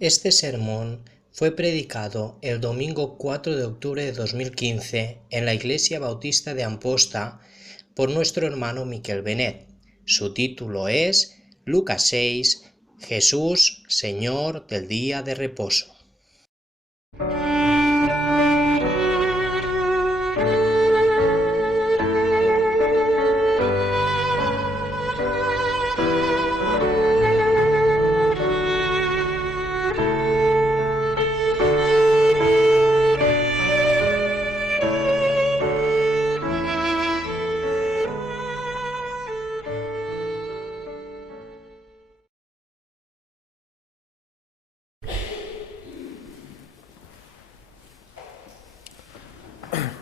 Este sermón fue predicado el domingo 4 de octubre de 2015 en la Iglesia Bautista de Amposta por nuestro hermano Miquel Benet. Su título es Lucas 6, Jesús, Señor del día de reposo.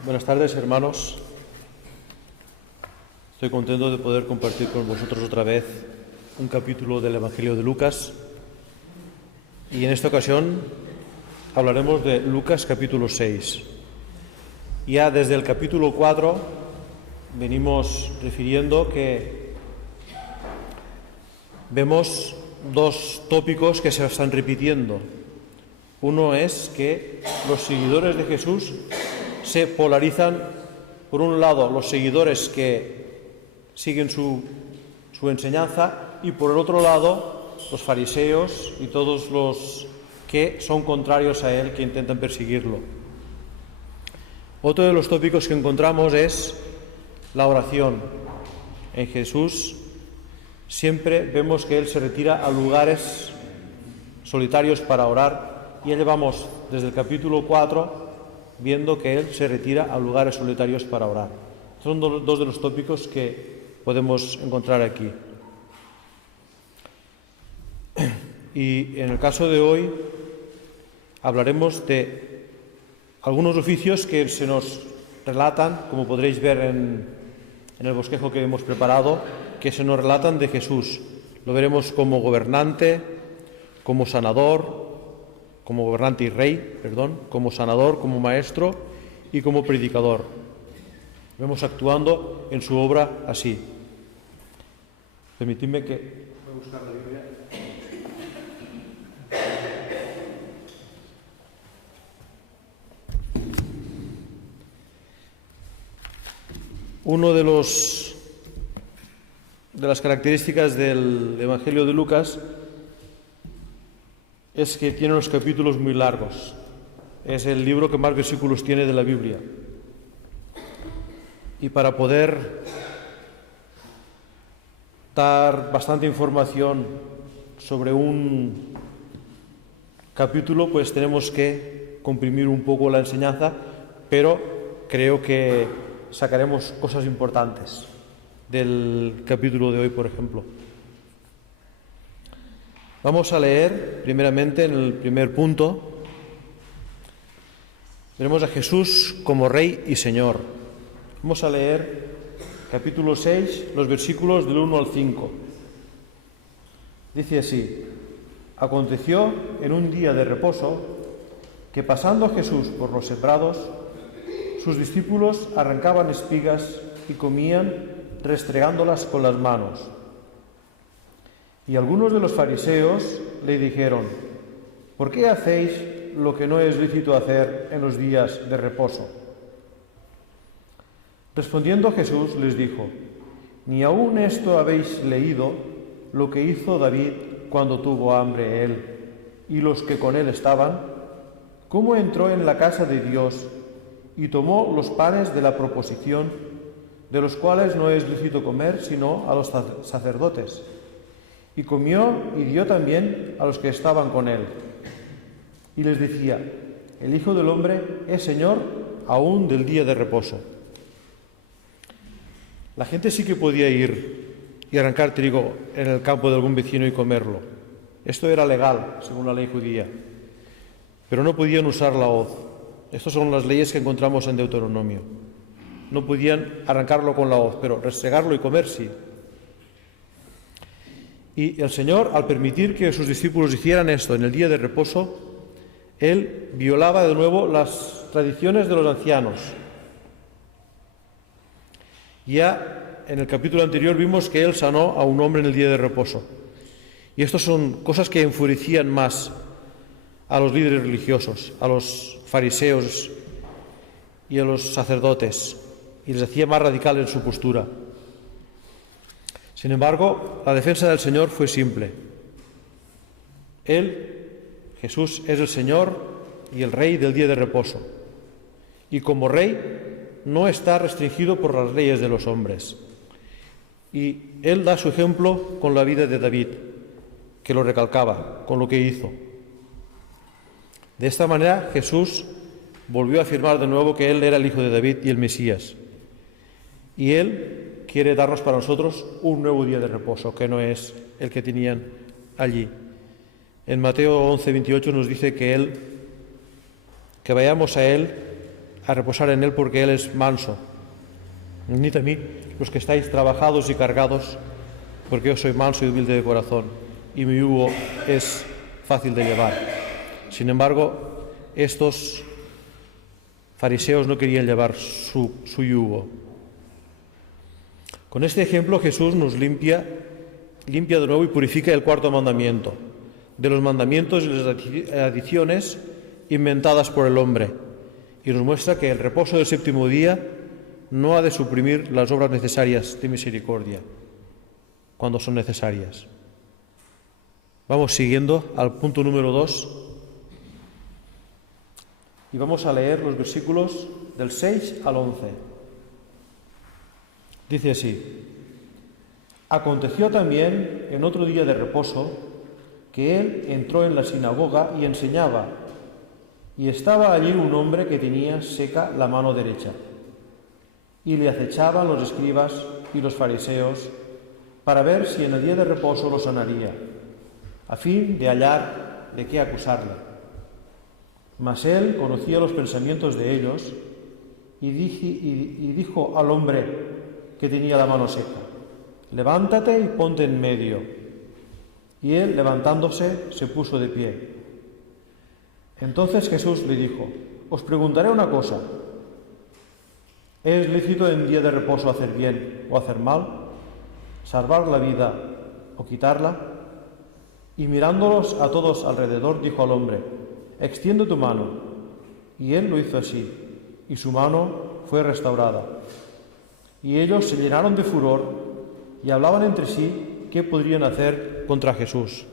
Buenas tardes, hermanos. Estoy contento de poder compartir con vosotros otra vez un capítulo del Evangelio de Lucas. Y en esta ocasión hablaremos de Lucas capítulo 6. Ya desde el capítulo 4 venimos refiriendo que vemos dos tópicos que se están repitiendo. Uno es que los seguidores de Jesús se polarizan, por un lado, los seguidores que siguen su enseñanza, y por el otro lado, los fariseos y todos los que son contrarios a él, que intentan perseguirlo. Otro de los tópicos que encontramos es la oración. En Jesús siempre vemos que él se retira a lugares solitarios para orar, y ya llevamos desde el capítulo 4 viendo que él se retira a lugares solitarios para orar. Son dos de los tópicos que podemos encontrar aquí. Y en el caso de hoy hablaremos de algunos oficios que se nos relatan, como podréis ver en el bosquejo que hemos preparado, que se nos relatan de Jesús. Lo veremos como gobernante, como sanador, como gobernante y rey, como sanador, como maestro y como predicador. Vemos actuando en su obra así. Permitidme que voy a buscar la Biblia. Uno de las características del Evangelio de Lucas es que tiene unos capítulos muy largos. Es el libro que más versículos tiene de la Biblia. Y para poder dar bastante información sobre un capítulo, pues tenemos que comprimir un poco la enseñanza, pero creo que sacaremos cosas importantes del capítulo de hoy, por ejemplo. Vamos a leer primeramente en el primer punto. Veremos a Jesús como Rey y Señor. Vamos a leer capítulo 6, los versículos del 1 al 5. Dice así: Aconteció en un día de reposo que, pasando Jesús por los sembrados, sus discípulos arrancaban espigas y comían restregándolas con las manos. Y algunos de los fariseos le dijeron: ¿por qué hacéis lo que no es lícito hacer en los días de reposo? Respondiendo Jesús les dijo: ¿ni aún esto habéis leído lo que hizo David cuando tuvo hambre él y los que con él estaban? ¿Cómo entró en la casa de Dios y tomó los panes de la proposición, de los cuales no es lícito comer sino a los sacerdotes? Y comió y dio también a los que estaban con él. Y les decía: el Hijo del Hombre es Señor aún del día de reposo. La gente sí que podía ir y arrancar trigo en el campo de algún vecino y comerlo. Esto era legal, según la ley judía. Pero no podían usar la hoz. Estas son las leyes que encontramos en Deuteronomio. No podían arrancarlo con la hoz, pero restregarlo y comer sí. Y el Señor, al permitir que sus discípulos hicieran esto en el día de reposo, él violaba de nuevo las tradiciones de los ancianos. Ya en el capítulo anterior vimos que él sanó a un hombre en el día de reposo. Y estas son cosas que enfurecían más a los líderes religiosos, a los fariseos y a los sacerdotes, y les hacía más radicales en su postura. Sin embargo, la defensa del Señor fue simple. Él, Jesús, es el Señor y el Rey del día de reposo. Y como Rey no está restringido por las leyes de los hombres. Y Él da su ejemplo con la vida de David, que lo recalcaba, con lo que hizo. De esta manera, Jesús volvió a afirmar de nuevo que Él era el Hijo de David y el Mesías. Y Él quiere darnos para nosotros un nuevo día de reposo, que no es el que tenían allí. En Mateo 11:28 nos dice que vayamos a Él, a reposar en Él, porque Él es manso. Venid a mí, los que estáis trabajados y cargados, porque yo soy manso y humilde de corazón, y mi yugo es fácil de llevar. Sin embargo, estos fariseos no querían llevar su yugo. Con este ejemplo Jesús nos limpia de nuevo y purifica el cuarto mandamiento, de los mandamientos y las adiciones inventadas por el hombre, y nos muestra que el reposo del séptimo día no ha de suprimir las obras necesarias de misericordia, cuando son necesarias. Vamos siguiendo al punto número 2 y vamos a leer los versículos del 6 al 11. Dice así: Aconteció también en otro día de reposo que él entró en la sinagoga y enseñaba, y estaba allí un hombre que tenía seca la mano derecha, y le acechaban los escribas y los fariseos para ver si en el día de reposo lo sanaría, a fin de hallar de qué acusarle. Mas él conocía los pensamientos de ellos y dijo al hombre que tenía la mano seca: levántate y ponte en medio. Y él, levantándose, se puso de pie. Entonces Jesús le dijo: os preguntaré una cosa. ¿Es lícito en día de reposo hacer bien o hacer mal? ¿Salvar la vida o quitarla? Y mirándolos a todos alrededor, dijo al hombre: extiende tu mano. Y él lo hizo así, y su mano fue restaurada. Y ellos se llenaron de furor y hablaban entre sí qué podrían hacer contra Jesús.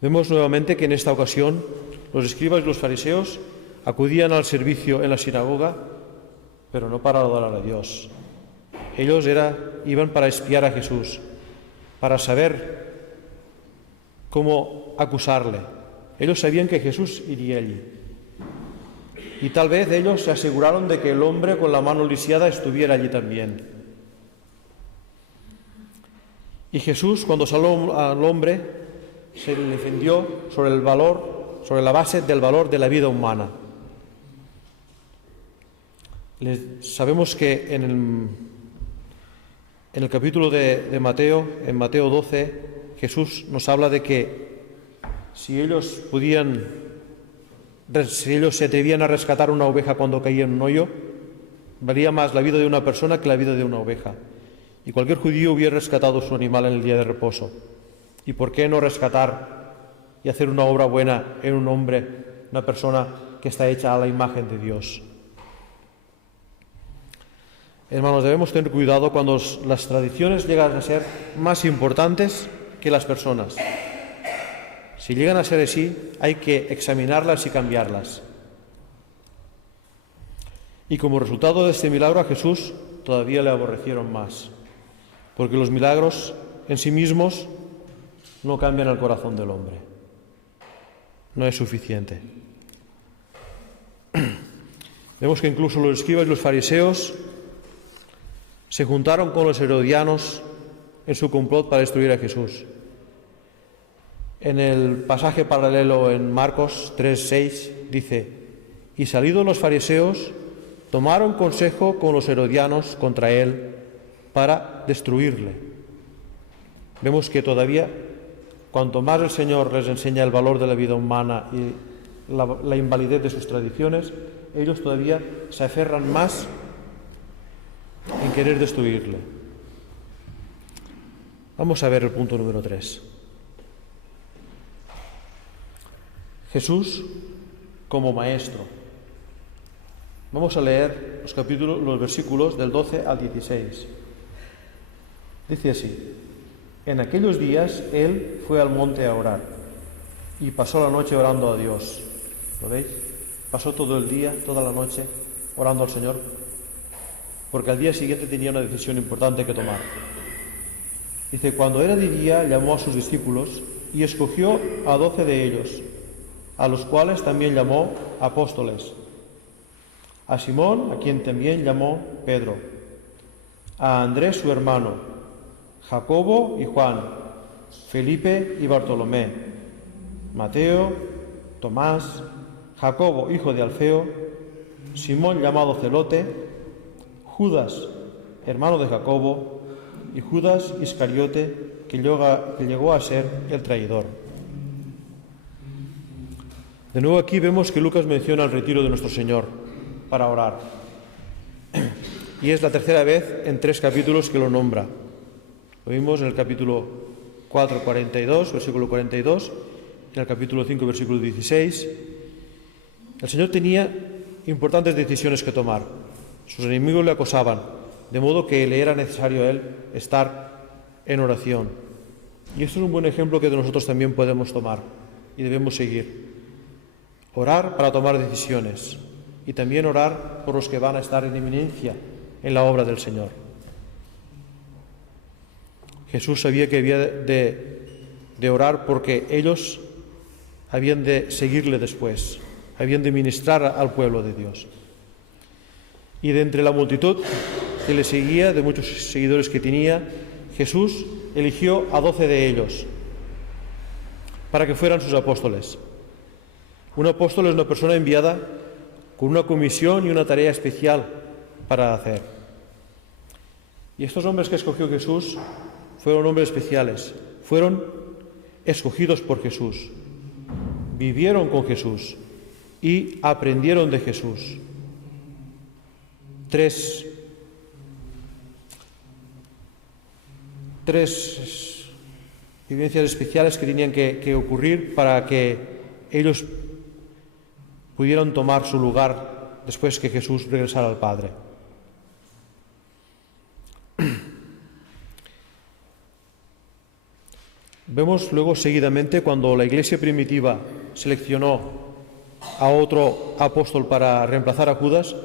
Vemos nuevamente que en esta ocasión los escribas y los fariseos acudían al servicio en la sinagoga, pero no para adorar a Dios. Ellos iban para espiar a Jesús, para saber cómo acusarle. Ellos sabían que Jesús iría allí. Y tal vez ellos se aseguraron de que el hombre con la mano lisiada estuviera allí también. Y Jesús, cuando salió al hombre, se le defendió sobre la base del valor de la vida humana. Sabemos que en el capítulo de Mateo, en Mateo 12, Jesús nos habla de que si ellos se atrevían a rescatar una oveja cuando caía en un hoyo, valía más la vida de una persona que la vida de una oveja. Y cualquier judío hubiera rescatado su animal en el día de reposo. ¿Y por qué no rescatar y hacer una obra buena en un hombre, una persona que está hecha a la imagen de Dios? Hermanos, debemos tener cuidado cuando las tradiciones llegan a ser más importantes que las personas. Si llegan a ser así, hay que examinarlas y cambiarlas. Y como resultado de este milagro a Jesús todavía le aborrecieron más, porque los milagros en sí mismos no cambian el corazón del hombre. No es suficiente. Vemos que incluso los escribas y los fariseos se juntaron con los herodianos en su complot para destruir a Jesús. En el pasaje paralelo en Marcos 3:6 dice: y salidos los fariseos, tomaron consejo con los herodianos contra él para destruirle. Vemos que todavía, cuanto más el Señor les enseña el valor de la vida humana y la invalidez de sus tradiciones, ellos todavía se aferran más en querer destruirle. Vamos a ver el punto número 3. Jesús como maestro. Vamos a leer los versículos del 12 al 16. Dice así: En aquellos días él fue al monte a orar y pasó la noche orando a Dios. ¿Lo veis? Pasó todo el día, toda la noche, orando al Señor, porque al día siguiente tenía una decisión importante que tomar. Dice: cuando era de día, llamó a sus discípulos y escogió a 12 de ellos, a los cuales también llamó apóstoles: a Simón, a quien también llamó Pedro, a Andrés su hermano, Jacobo y Juan, Felipe y Bartolomé, Mateo, Tomás, Jacobo hijo de Alfeo, Simón llamado Celote, Judas, hermano de Jacobo, y Judas Iscariote, que llegó a ser el traidor. De nuevo aquí vemos que Lucas menciona el retiro de nuestro Señor para orar. Y es la tercera vez en 3 capítulos que lo nombra. Lo vimos en el capítulo 4, 42, versículo 42, en el capítulo 5, versículo 16. El Señor tenía importantes decisiones que tomar. Sus enemigos le acosaban, de modo que le era necesario a él estar en oración. Y esto es un buen ejemplo que nosotros también podemos tomar y debemos seguir. Orar para tomar decisiones y también orar por los que van a estar en eminencia en la obra del Señor. Jesús sabía que había de orar porque ellos habían de seguirle después, habían de ministrar al pueblo de Dios. Y de entre la multitud que le seguía, de muchos seguidores que tenía, Jesús eligió a 12 de ellos para que fueran sus apóstoles. Un apóstol es una persona enviada con una comisión y una tarea especial para hacer. Y estos hombres que escogió Jesús fueron hombres especiales, fueron escogidos por Jesús, vivieron con Jesús y aprendieron de Jesús. Tres vivencias especiales que tenían que ocurrir para que ellos pudieran tomar su lugar después que Jesús regresara al Padre. Vemos luego seguidamente cuando la iglesia primitiva seleccionó a otro apóstol para reemplazar a Judas,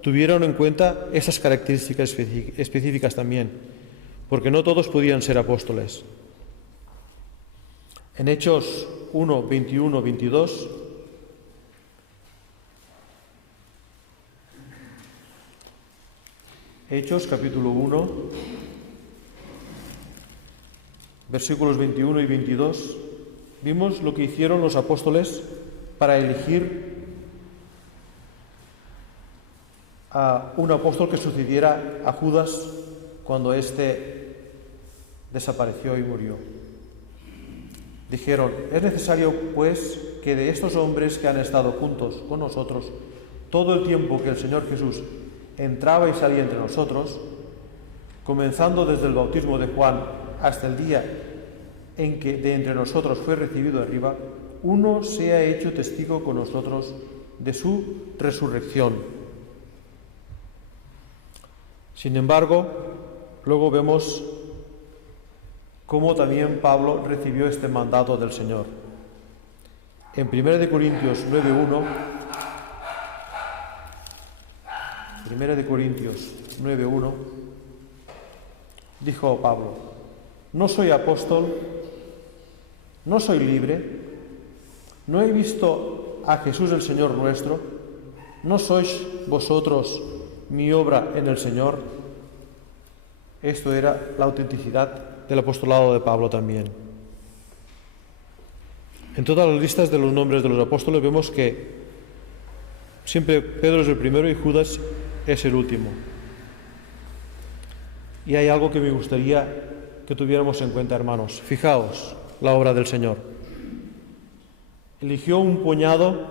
tuvieron en cuenta esas características específicas también, porque no todos podían ser apóstoles. En Hechos 1, 21, 22, Hechos capítulo 1, versículos 21 y 22, vimos lo que hicieron los apóstoles para elegir a un apóstol que sucediera a Judas cuando éste desapareció y murió. Dijeron: es necesario, pues, que de estos hombres que han estado juntos con nosotros todo el tiempo que el Señor Jesús entraba y salía entre nosotros, comenzando desde el bautismo de Juan hasta el día en que de entre nosotros fue recibido arriba, uno sea hecho testigo con nosotros de su resurrección. Sin embargo, luego vemos cómo también Pablo recibió este mandato del Señor. En 1 Corintios 9:1, dijo Pablo: no soy apóstol, no soy libre, no he visto a Jesús el Señor nuestro, no sois vosotros mi obra en el Señor. Esto era la autenticidad del apostolado de Pablo también. En todas las listas de los nombres de los apóstoles vemos que siempre Pedro es el primero y Judas es el último. Y hay algo que me gustaría que tuviéramos en cuenta, hermanos. Fijaos la obra del Señor. Eligió un puñado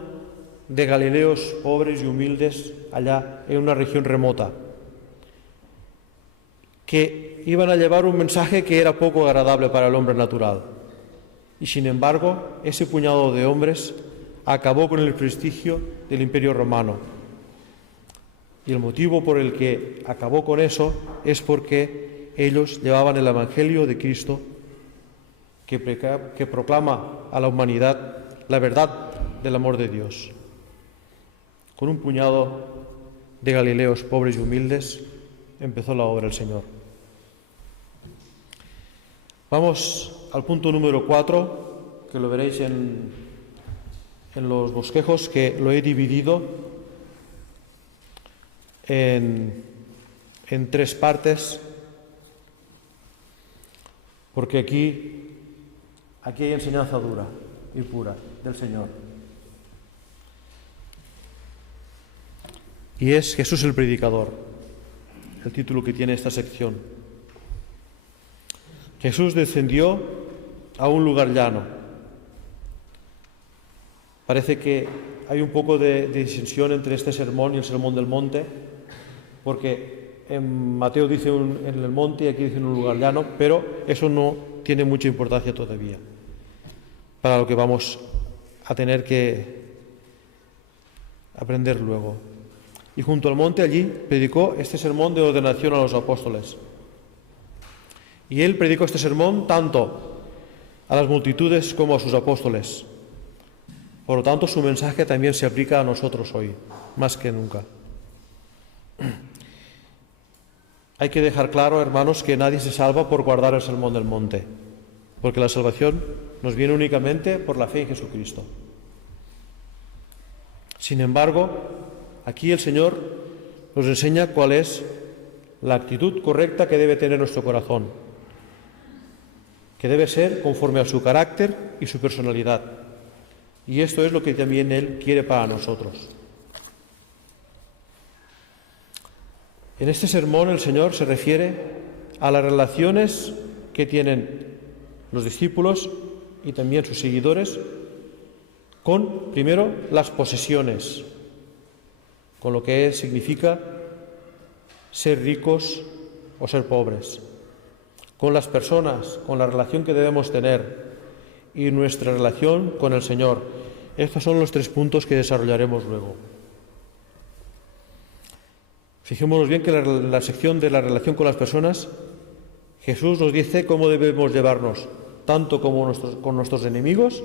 de galileos pobres y humildes allá en una región remota, que iban a llevar un mensaje que era poco agradable para el hombre natural. Y sin embargo, ese puñado de hombres acabó con el prestigio del Imperio Romano. Y el motivo por el que acabó con eso es porque ellos llevaban el Evangelio de Cristo que proclama a la humanidad la verdad del amor de Dios. Con un puñado de galileos pobres y humildes empezó la obra del Señor. Vamos al punto número 4, que lo veréis en los bosquejos, que lo he dividido en 3 partes, porque aquí hay enseñanza dura y pura del Señor. Y es Jesús el predicador, el título que tiene esta sección. Jesús descendió a un lugar llano. Parece que hay un poco de disensión entre este sermón y el sermón del monte, porque en Mateo dice en el monte y aquí dice en un lugar llano, pero eso no tiene mucha importancia todavía para lo que vamos a tener que aprender luego. Y junto al monte allí predicó este sermón de ordenación a los apóstoles. Y él predicó este sermón tanto a las multitudes como a sus apóstoles. Por lo tanto, su mensaje también se aplica a nosotros hoy, más que nunca. Hay que dejar claro, hermanos, que nadie se salva por guardar el sermón del monte, porque la salvación nos viene únicamente por la fe en Jesucristo. Sin embargo, aquí el Señor nos enseña cuál es la actitud correcta que debe tener nuestro corazón, que debe ser conforme a su carácter y su personalidad. Y esto es lo que también Él quiere para nosotros. En este sermón el Señor se refiere a las relaciones que tienen los discípulos y también sus seguidores con, primero, las posesiones, con lo que significa ser ricos o ser pobres, con las personas, con la relación que debemos tener y nuestra relación con el Señor. Estos son los 3 puntos que desarrollaremos luego. Fijémonos bien que en la sección de la relación con las personas, Jesús nos dice cómo debemos llevarnos, tanto con nuestros enemigos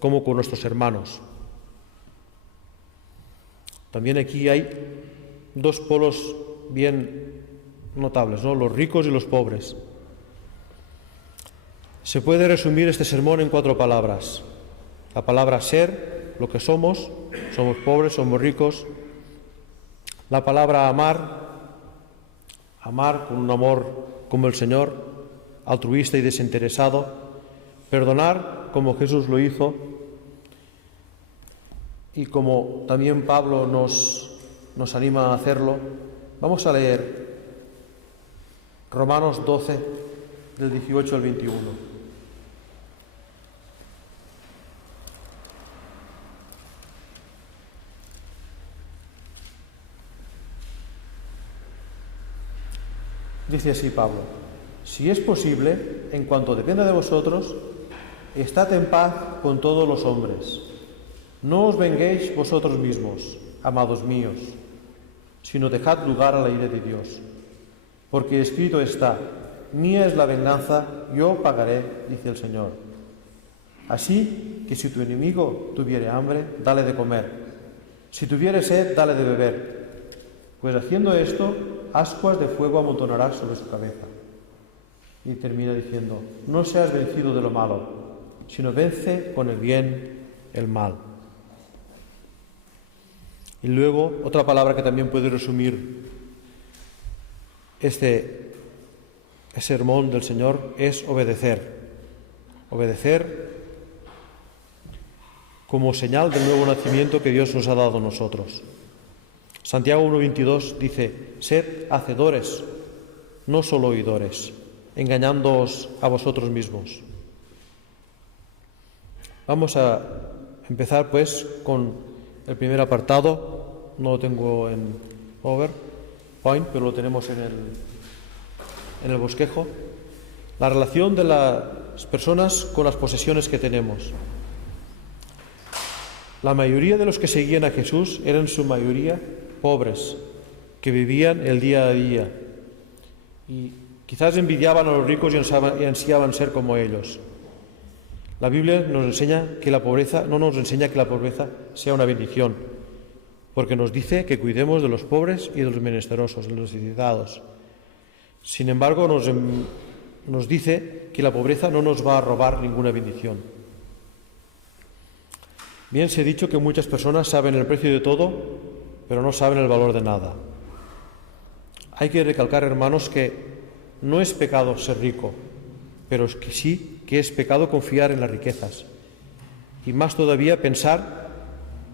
como con nuestros hermanos. También aquí hay 2 polos bien notables, ¿no? Los ricos y los pobres. Se puede resumir este sermón en 4 palabras. La palabra ser, lo que somos pobres, somos ricos. La palabra amar con un amor como el Señor, altruista y desinteresado. Perdonar como Jesús lo hizo y como también Pablo nos anima a hacerlo. Vamos a leer Romanos 12, del 18 al 21. Dice así Pablo: si es posible, en cuanto dependa de vosotros, estad en paz con todos los hombres. No os venguéis vosotros mismos, amados míos, sino dejad lugar a la ira de Dios. Porque escrito está: mía es la venganza, yo pagaré, dice el Señor. Así que si tu enemigo tuviere hambre, dale de comer. Si tuviere sed, dale de beber. Pues haciendo esto, ascuas de fuego amontonarás sobre su cabeza. Y termina diciendo: no seas vencido de lo malo, sino vence con el bien el mal. Y luego, otra palabra que también puede resumir este sermón del Señor es obedecer. Obedecer como señal del nuevo nacimiento que Dios nos ha dado a nosotros. Santiago 1:22 dice: sed hacedores, no solo oidores, engañándoos a vosotros mismos. Vamos a empezar pues con el primer apartado. No lo tengo en PowerPoint, pero lo tenemos en el bosquejo. La relación de las personas con las posesiones que tenemos. La mayoría de los que seguían a Jesús eran en su mayoría pobres, que vivían el día a día. Y quizás envidiaban a los ricos y ansiaban ser como ellos. La Biblia nos enseña que la pobreza, no nos enseña que la pobreza sea una bendición, porque nos dice que cuidemos de los pobres y de los menesterosos, de los necesitados. Sin embargo, nos dice que la pobreza no nos va a robar ninguna bendición. Bien se ha dicho que muchas personas saben el precio de todo, pero no saben el valor de nada. Hay que recalcar, hermanos, que no es pecado ser rico, pero es que sí que es pecado confiar en las riquezas. Y más todavía pensar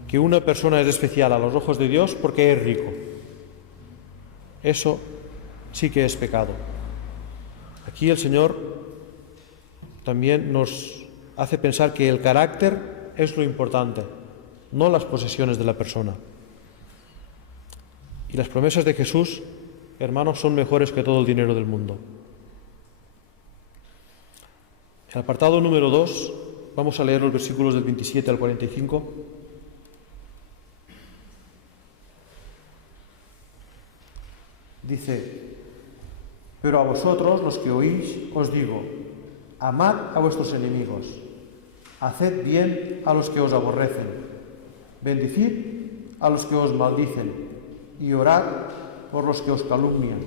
que una persona es especial a los ojos de Dios porque es rico. Eso sí que es pecado. Aquí el Señor también nos hace pensar que el carácter es lo importante, no las posesiones de la persona. Y las promesas de Jesús, hermanos, son mejores que todo el dinero del mundo. En el apartado número 2, vamos a leer los versículos del 27 al 45. Dice: pero a vosotros, los que oís, os digo, amad a vuestros enemigos, haced bien a los que os aborrecen, bendecid a los que os maldicen, y orad por los que os calumnian.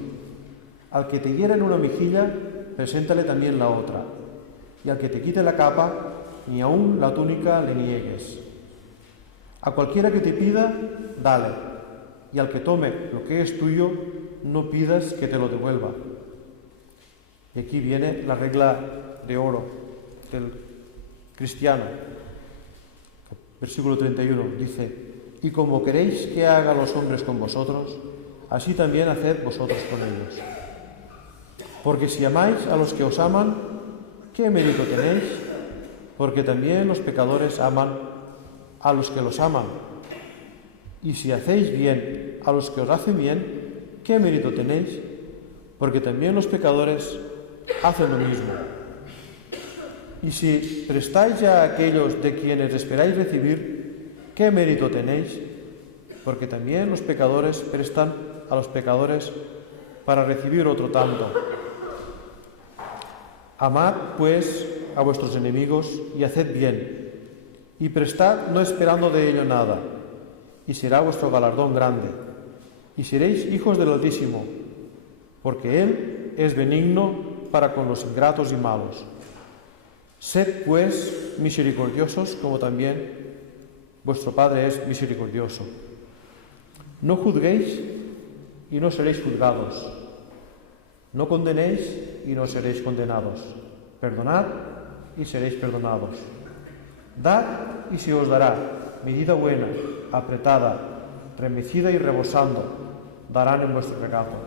Al que te hiera en una mejilla, preséntale también la otra, y al que te quite la capa, ni aun la túnica le niegues. A cualquiera que te pida, dale, y al que tome lo que es tuyo, no pidas que te lo devuelva. Y aquí viene la regla de oro del cristiano. Versículo 31 dice: y como queréis que hagan los hombres con vosotros, así también haced vosotros con ellos. Porque si amáis a los que os aman, ¿qué mérito tenéis? Porque también los pecadores aman a los que los aman. Y si hacéis bien a los que os hacen bien, ¿qué mérito tenéis? Porque también los pecadores hacen lo mismo. Y si prestáis ya a aquellos de quienes esperáis recibir, ¿qué mérito tenéis? Porque también los pecadores prestan a los pecadores para recibir otro tanto. Amad, pues, a vuestros enemigos y haced bien, y prestad no esperando de ello nada, y será vuestro galardón grande, y seréis hijos del Altísimo, porque Él es benigno para con los ingratos y malos. Sed, pues, misericordiosos, como también vuestro Padre es misericordioso. No juzguéis y no seréis juzgados. No condenéis y no seréis condenados. Perdonad y seréis perdonados. Dad y se os dará, medida buena, apretada, remecida y rebosando, darán en vuestro regazo.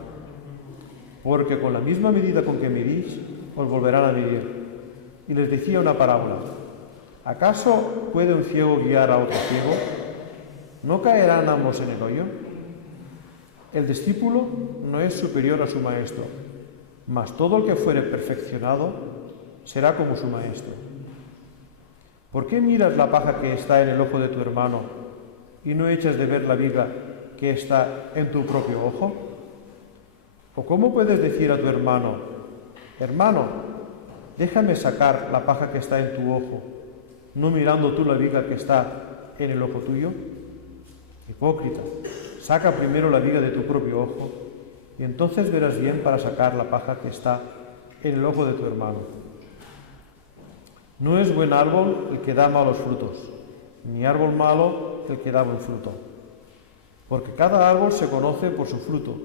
Porque con la misma medida con que medís, os volverán a medir. Y les decía una parábola: ¿acaso puede un ciego guiar a otro ciego? ¿No caerán ambos en el hoyo? El discípulo no es superior a su maestro, mas todo el que fuere perfeccionado será como su maestro. ¿Por qué miras la paja que está en el ojo de tu hermano y no echas de ver la viga que está en tu propio ojo? ¿O cómo puedes decir a tu hermano: hermano, déjame sacar la paja que está en tu ojo, no mirando tú la viga que está en el ojo tuyo? Hipócrita, saca primero la viga de tu propio ojo, y entonces verás bien para sacar la paja que está en el ojo de tu hermano. No es buen árbol el que da malos frutos, ni árbol malo el que da buen fruto. Porque cada árbol se conoce por su fruto,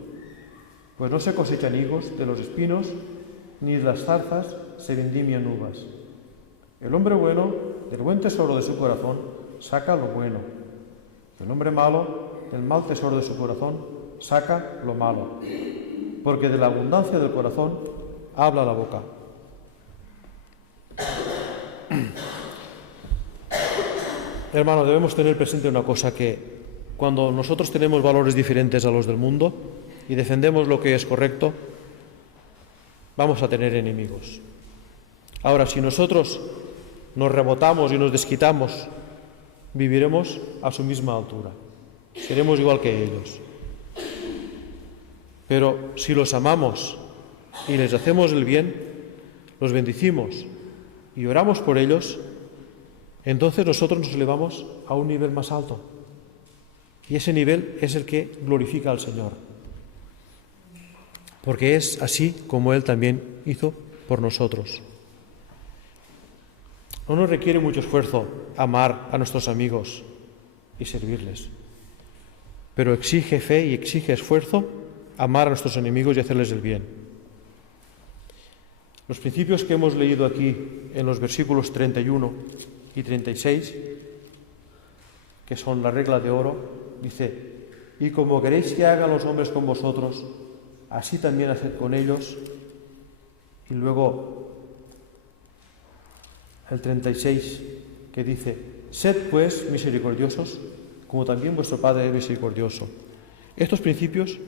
pues no se cosechan higos de los espinos, ni de las zarzas se vendimian uvas. El hombre bueno, del buen tesoro de su corazón, saca lo bueno. El hombre malo, del mal tesoro de su corazón, saca lo malo. Porque de la abundancia del corazón habla la boca. Hermano, debemos tener presente una cosa, que cuando nosotros tenemos valores diferentes a los del mundo y defendemos lo que es correcto, vamos a tener enemigos. Ahora, si nosotros nos rebotamos y nos desquitamos viviremos a su misma altura. Seremos igual que ellos. Pero si los amamos y les hacemos el bien, los bendecimos y oramos por ellos, entonces nosotros nos elevamos a un nivel más alto. Y ese nivel es el que glorifica al Señor. Porque es así como Él también hizo por nosotros. No nos requiere mucho esfuerzo amar a nuestros amigos y servirles, pero exige fe y exige esfuerzo amar a nuestros enemigos y hacerles el bien. Los principios que hemos leído aquí en los versículos 31 y 36, que son la regla de oro, dice: y como queréis que hagan los hombres con vosotros, así también haced con ellos. Y luego el 36, que dice: sed pues misericordiosos, como también vuestro Padre es misericordioso. Estos principios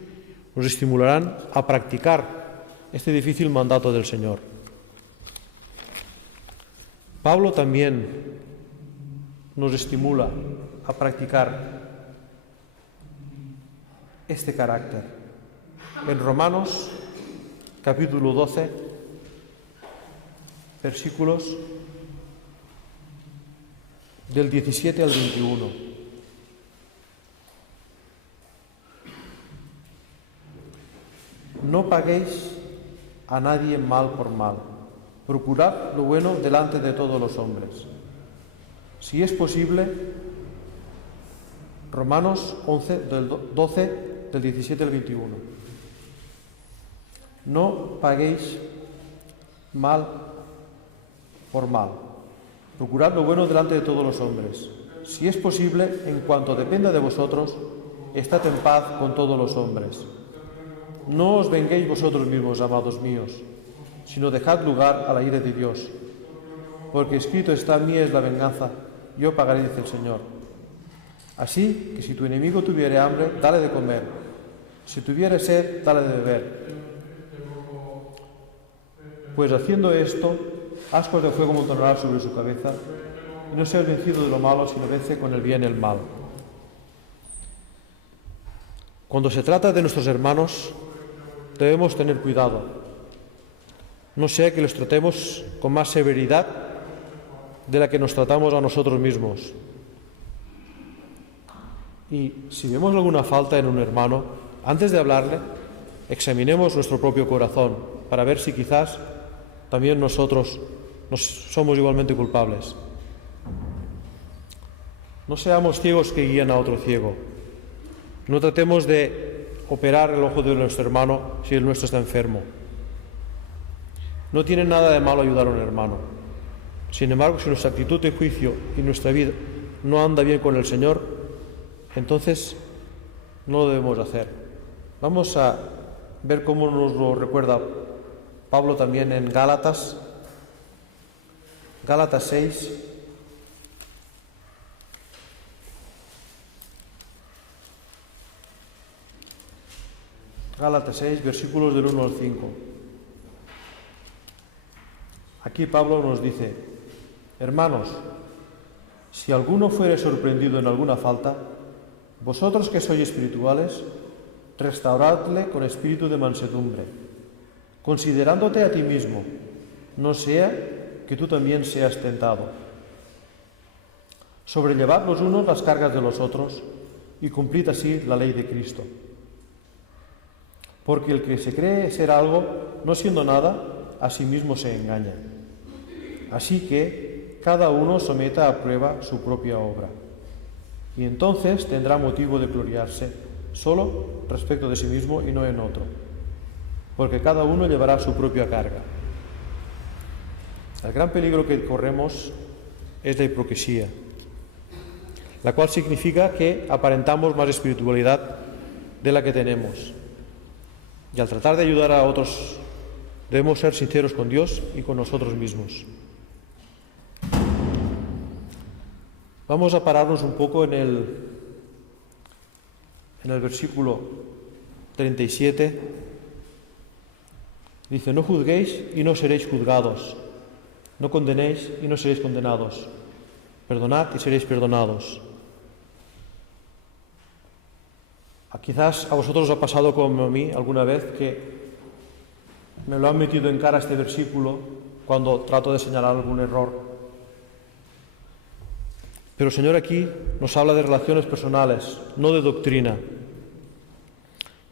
nos estimularán a practicar este difícil mandato del Señor. Pablo también nos estimula a practicar este carácter. En Romanos, capítulo 12, versículos del 17 al 21. No paguéis a nadie mal por mal. Procurad lo bueno delante de todos los hombres. Si es posible, Romanos 12, del 17 al 21. No paguéis mal por mal. Procurad lo bueno delante de todos los hombres. Si es posible, en cuanto dependa de vosotros, estad en paz con todos los hombres. No os venguéis vosotros mismos, amados míos, sino dejad lugar a la ira de Dios. Porque escrito está: mía es la venganza, yo pagaré, dice el Señor. Así que si tu enemigo tuviere hambre, dale de comer. Si tuviere sed, dale de beber. Pues haciendo esto, ascuas de fuego montonará sobre su cabeza, y no seas vencido de lo malo, sino vence con el bien el mal. Cuando se trata de nuestros hermanos, debemos tener cuidado. No sea que los tratemos con más severidad de la que nos tratamos a nosotros mismos. Y si vemos alguna falta en un hermano, antes de hablarle, examinemos nuestro propio corazón para ver si quizás también nosotros somos igualmente culpables. No seamos ciegos que guían a otro ciego. No tratemos de operar el ojo de nuestro hermano si el nuestro está enfermo. No tiene nada de malo ayudar a un hermano. Sin embargo, si nuestra actitud de juicio y nuestra vida no anda bien con el Señor, entonces no lo debemos hacer. Vamos a ver cómo nos lo recuerda Pablo también en Gálatas 6, versículos del 1 al 5. Aquí Pablo nos dice: hermanos, si alguno fuere sorprendido en alguna falta, vosotros que sois espirituales, restauradle con espíritu de mansedumbre, considerándote a ti mismo, no sea que tú también seas tentado. Sobrellevad los unos las cargas de los otros y cumplid así la ley de Cristo. Porque el que se cree ser algo, no siendo nada, a sí mismo se engaña. Así que cada uno someta a prueba su propia obra. Y entonces tendrá motivo de gloriarse solo respecto de sí mismo y no en otro, porque cada uno llevará su propia carga. El gran peligro que corremos es la hipocresía, la cual significa que aparentamos más espiritualidad de la que tenemos. Y al tratar de ayudar a otros, debemos ser sinceros con Dios y con nosotros mismos. Vamos a pararnos un poco en el versículo 37. Dice: no juzguéis y no seréis juzgados, no condenéis y no seréis condenados, Perdonad y seréis perdonados. Quizás a vosotros os ha pasado como a mí alguna vez que me lo han metido en cara este versículo cuando trato de señalar algún error. Pero el Señor aquí nos habla de relaciones personales, no de doctrina.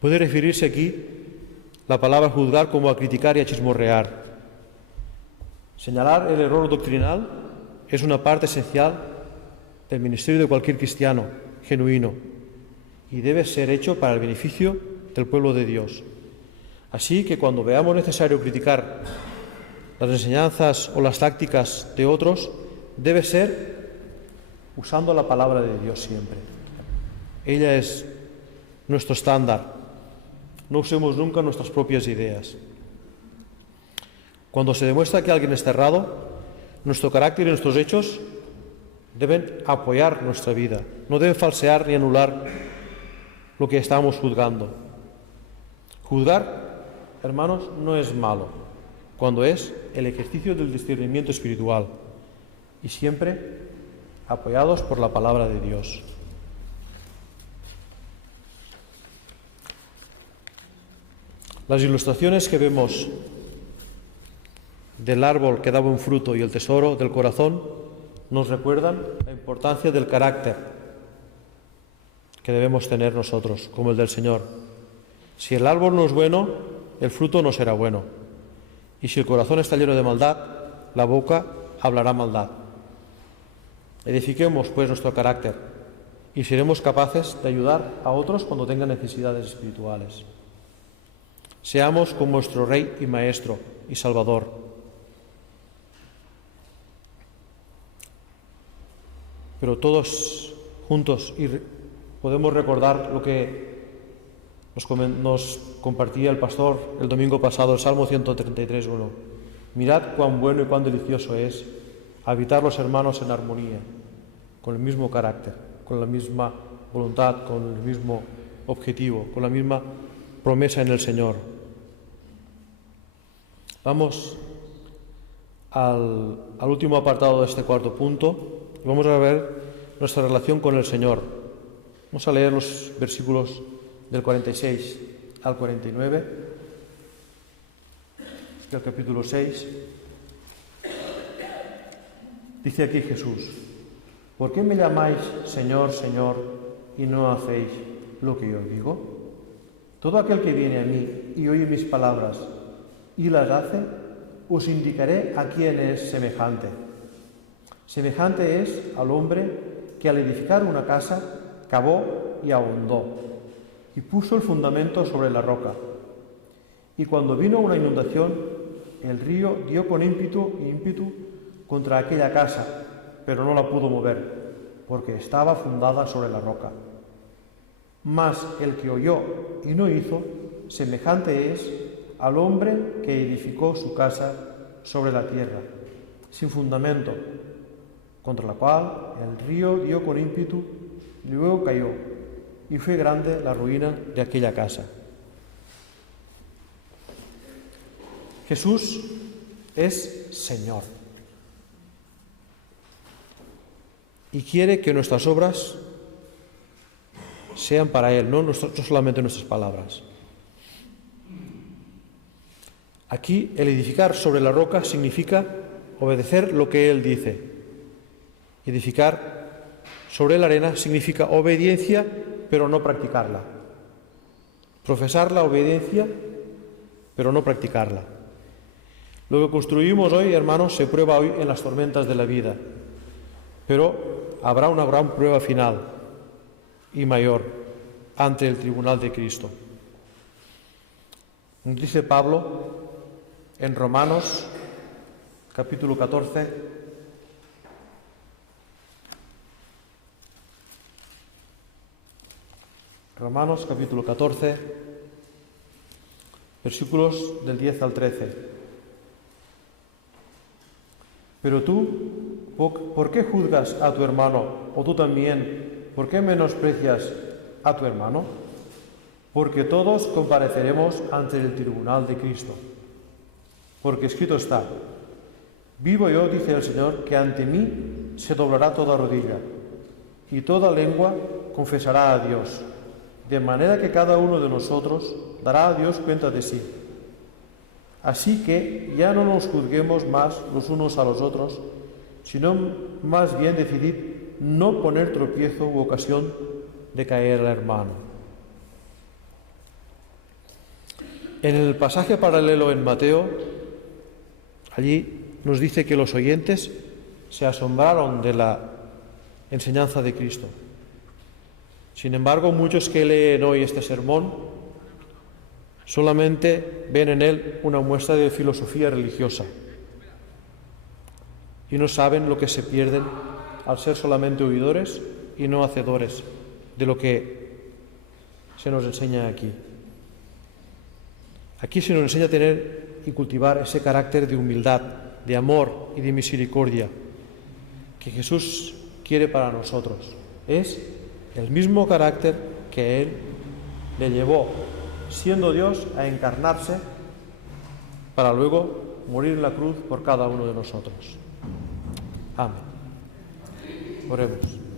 Puede referirse aquí la palabra juzgar como a criticar y a chismorrear. Señalar el error doctrinal es una parte esencial del ministerio de cualquier cristiano genuino y debe ser hecho para el beneficio del pueblo de Dios. Así que cuando veamos necesario criticar las enseñanzas o las tácticas de otros, debe ser usando la palabra de Dios siempre. Ella es nuestro estándar. No usemos nunca nuestras propias ideas. Cuando se demuestra que alguien está errado, nuestro carácter y nuestros hechos deben apoyar nuestra vida. No deben falsear ni anular lo que estamos juzgando. Juzgar, hermanos, no es malo, cuando es el ejercicio del discernimiento espiritual y siempre apoyados por la palabra de Dios. Las ilustraciones que vemos del árbol que daba un fruto y el tesoro del corazón nos recuerdan la importancia del carácter que debemos tener nosotros, como el del Señor. Si el árbol no es bueno, el fruto no será bueno. Y si el corazón está lleno de maldad, la boca hablará maldad. Edifiquemos, pues, nuestro carácter y seremos capaces de ayudar a otros cuando tengan necesidades espirituales. Seamos como nuestro Rey y Maestro y Salvador. Pero todos juntos podemos recordar lo que nos compartía el pastor el domingo pasado, el Salmo 133:1. Mirad cuán bueno y cuán delicioso es habitar los hermanos en armonía, con el mismo carácter, con la misma voluntad, con el mismo objetivo, con la misma promesa en el Señor. Vamos al último apartado de este cuarto punto y vamos a ver nuestra relación con el Señor. Vamos a leer los versículos del 46 al 49 del capítulo 6. Dice aquí Jesús: ¿por qué me llamáis Señor, Señor, y no hacéis lo que yo digo? Todo aquel que viene a mí y oye mis palabras y las hace, os indicaré a quién es semejante. Semejante es al hombre que al edificar una casa cavó y ahondó y puso el fundamento sobre la roca. Y cuando vino una inundación, el río dio con ímpetu contra aquella casa, pero no la pudo mover, porque estaba fundada sobre la roca. Mas el que oyó y no hizo, semejante es al hombre que edificó su casa sobre la tierra, sin fundamento, contra la cual el río dio con ímpetu, y luego cayó, y fue grande la ruina de aquella casa. Jesús es Señor y quiere que nuestras obras sean para Él, no solamente nuestras palabras. Aquí el edificar sobre la roca significa obedecer lo que Él dice. Edificar sobre la arena significa obediencia, pero no practicarla. Profesar la obediencia, pero no practicarla. Lo que construimos hoy, hermanos, se prueba hoy en las tormentas de la vida, pero habrá una gran prueba final y mayor ante el tribunal de Cristo. Nos dice Pablo en Romanos capítulo 14, Romanos capítulo 14, versículos del 10 al 13. Pero tú, ¿por qué juzgas a tu hermano? O tú también, ¿por qué menosprecias a tu hermano? Porque todos compareceremos ante el tribunal de Cristo. Porque escrito está: vivo yo, dice el Señor, que ante mí se doblará toda rodilla y toda lengua confesará a Dios, de manera que cada uno de nosotros dará a Dios cuenta de sí. Así que ya no nos juzguemos más los unos a los otros, sino más bien decidid no poner tropiezo u ocasión de caer al hermano. En el pasaje paralelo en Mateo, allí nos dice que los oyentes se asombraron de la enseñanza de Cristo. Sin embargo, muchos que leen hoy este sermón solamente ven en él una muestra de filosofía religiosa y no saben lo que se pierden al ser solamente oidores y no hacedores de lo que se nos enseña aquí. Aquí se nos enseña a tener y cultivar ese carácter de humildad, de amor y de misericordia que Jesús quiere para nosotros. Es el mismo carácter que Él le llevó, siendo Dios, a encarnarse para luego morir en la cruz por cada uno de nosotros. Amén. Oremos.